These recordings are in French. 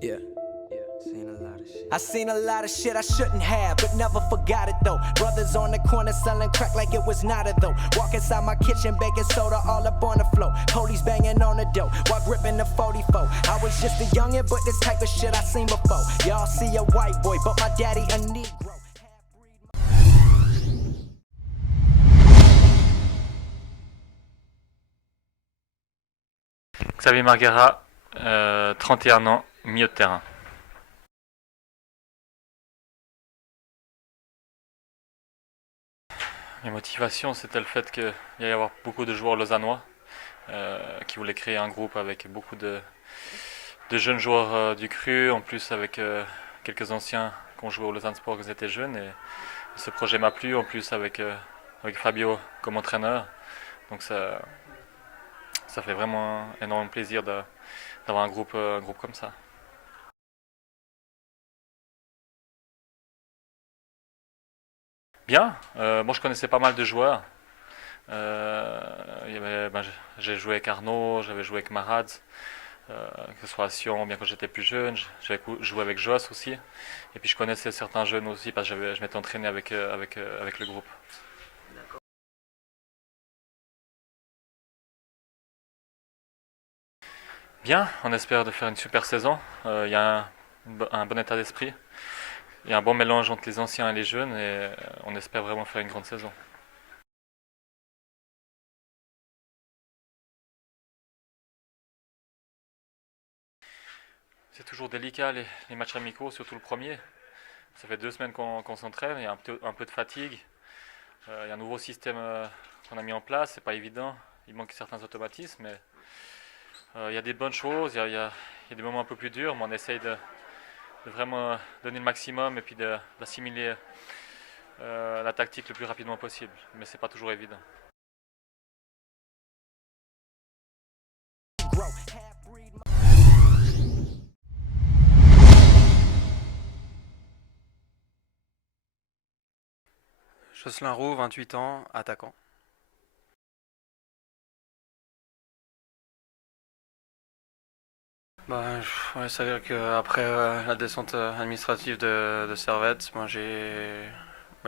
Yeah. I seen a lot of shit I shouldn't have, but never forgot it though. Brothers on the corner selling crack like it was not a though. Walk inside my kitchen, baking soda all up on the floor. Police banging on the door while gripping the 44. I was just a youngin', but this type of shit I seen before. Y'all see a white boy, but my daddy a Negro. Xavier Marguera, 31 ans, milieu de terrain. Mes motivations, c'était le fait qu'il y allait y avoir beaucoup de joueurs lausannois qui voulaient créer un groupe avec beaucoup de jeunes joueurs du cru, en plus avec quelques anciens qui ont joué au Lausanne Sport quand ils étaient jeunes. Et ce projet m'a plu, en plus avec Fabio comme entraîneur. Donc ça fait vraiment énormément plaisir d'avoir un groupe comme ça. Bien, moi je connaissais pas mal de joueurs. J'ai joué avec Arnaud, j'avais joué avec Marad, que ce soit à Sion, bien quand j'étais plus jeune. J'avais joué avec Joss aussi. Et puis je connaissais certains jeunes aussi parce que je m'étais entraîné avec le groupe. Bien, on espère de faire une super saison. Il y a un bon état d'esprit. Il y a un bon mélange entre les anciens et les jeunes et on espère vraiment faire une grande saison. C'est toujours délicat les matchs amicaux, surtout le premier. Ça fait 2 semaines qu'on s'entraîne, il y a un peu de fatigue. Il y a un nouveau système qu'on a mis en place, c'est pas évident. Il manque certains automatismes, mais il y a des bonnes choses, il y a des moments un peu plus durs, mais on essaye de vraiment donner le maximum et puis d'assimiler la tactique le plus rapidement possible. Mais c'est pas toujours évident. Jocelyn Roux, 28 ans, attaquant. Ouais, ça veut dire qu'après la descente administrative de Servette, j'avais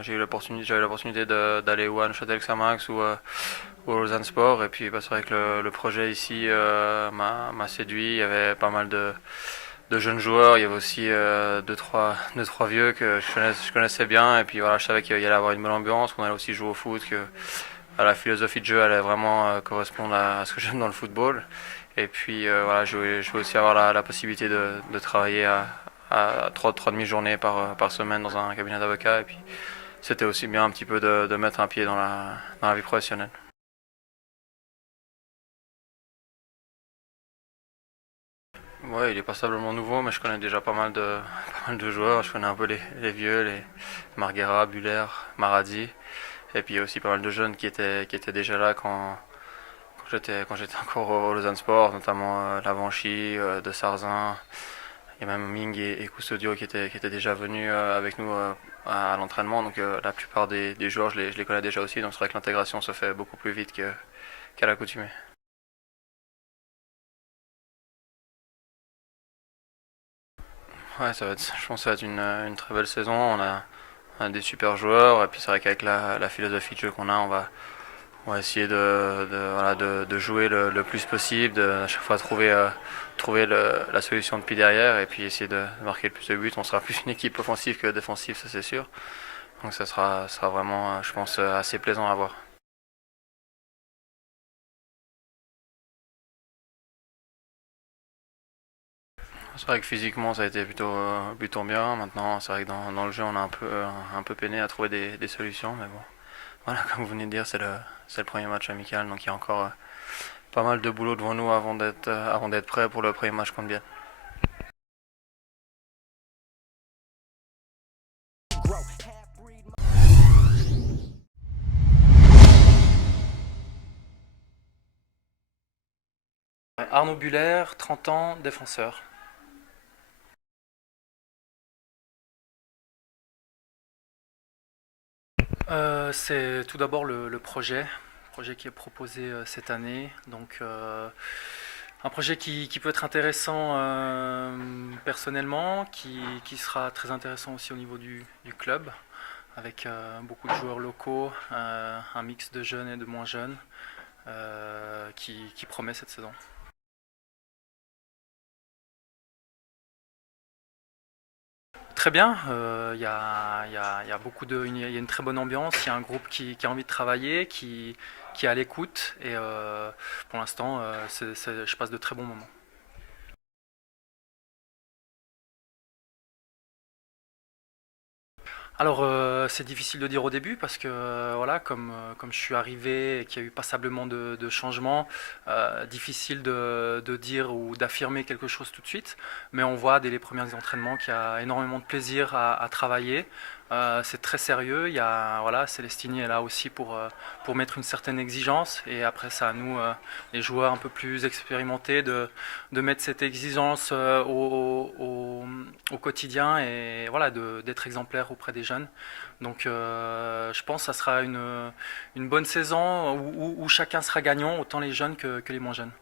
eu l'opportunité d'aller ou à Neuchâtel-Xamax ou au Lausanne Sport. Et puis c'est vrai que le projet ici m'a séduit. Il y avait pas mal de jeunes joueurs. Il y avait aussi deux, trois vieux que je connaissais bien. Et puis voilà, je savais qu'il y allait avoir une bonne ambiance, qu'on allait aussi jouer au foot, que la philosophie de jeu allait vraiment correspondre à ce que j'aime dans le football. Et puis voilà, je vais aussi avoir la possibilité de travailler à trois demi-journées par semaine dans un cabinet d'avocat. Et puis c'était aussi bien un petit peu de mettre un pied dans la vie professionnelle. Ouais, il est passablement nouveau, mais je connais déjà pas mal de joueurs. Je connais un peu les vieux, les Marguera, Buller, Maradi. Et puis il y a aussi pas mal de jeunes qui étaient déjà là quand j'étais encore au Lausanne Sport, notamment Lavanchy, De Sarzin. Il y a même Ming et Custodio qui étaient déjà venus avec nous à l'entraînement. Donc la plupart des joueurs, je les connais déjà aussi. Donc c'est vrai que l'intégration se fait beaucoup plus vite qu'à l'accoutumée. Ouais, je pense que ça va être une très belle saison. On a des super joueurs. Et puis c'est vrai qu'avec la philosophie de jeu qu'on a, on va essayer voilà, de jouer le plus possible, à chaque fois trouver la solution depuis derrière et puis essayer de marquer le plus de buts. On sera plus une équipe offensive que défensive, ça c'est sûr. Donc ça sera vraiment, je pense, assez plaisant à voir. C'est vrai que physiquement ça a été plutôt bien. Maintenant, c'est vrai que dans le jeu on a un peu peiné à trouver des solutions. Mais bon, voilà, comme vous venez de dire, c'est le premier match amical. Donc il y a encore pas mal de boulot devant nous avant d'être prêt pour le premier match contre Bienne. Arnaud Buller, 30 ans, défenseur. C'est tout d'abord le projet. projet qui est proposé cette année. Donc un projet qui peut être intéressant personnellement, qui sera très intéressant aussi au niveau du club, avec beaucoup de joueurs locaux, un mix de jeunes et de moins jeunes, qui promet cette saison. Très bien, il y a une très bonne ambiance, il y a un groupe qui a envie de travailler, qui est à l'écoute et pour l'instant je passe de très bons moments. Alors c'est difficile de dire au début parce que voilà, comme je suis arrivé et qu'il y a eu passablement de changements, difficile de dire ou d'affirmer quelque chose tout de suite, mais on voit dès les premiers entraînements qu'il y a énormément de plaisir à travailler. C'est très sérieux, voilà, Célestini est là aussi pour mettre une certaine exigence et après c'est à nous, les joueurs un peu plus expérimentés, de mettre cette exigence au quotidien et voilà, d'être exemplaire auprès des jeunes. Donc je pense que ça sera une bonne saison où chacun sera gagnant, autant les jeunes que les moins jeunes.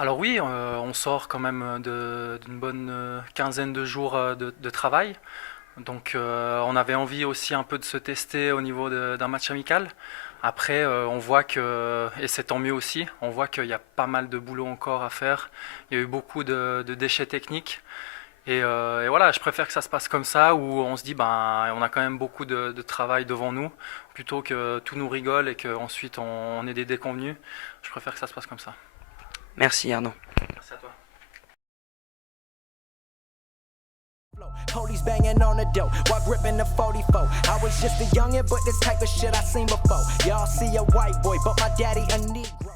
Alors oui, on sort quand même d'une bonne quinzaine de jours de travail. Donc on avait envie aussi un peu de se tester au niveau d'un match amical. Après, on voit que, et c'est tant mieux aussi, on voit qu'il y a pas mal de boulot encore à faire. Il y a eu beaucoup de déchets techniques. Et voilà, je préfère que ça se passe comme ça, où on se dit, ben, on a quand même beaucoup de travail devant nous, plutôt que tout nous rigole et qu'ensuite on ait des déconvenus. Je préfère que ça se passe comme ça. Merci Arnaud. Merci à toi. Police banging on the door while gripping the 44. I was just a youngin', but this type of shit I seen before. Y'all see a white boy, but my daddy a Negro.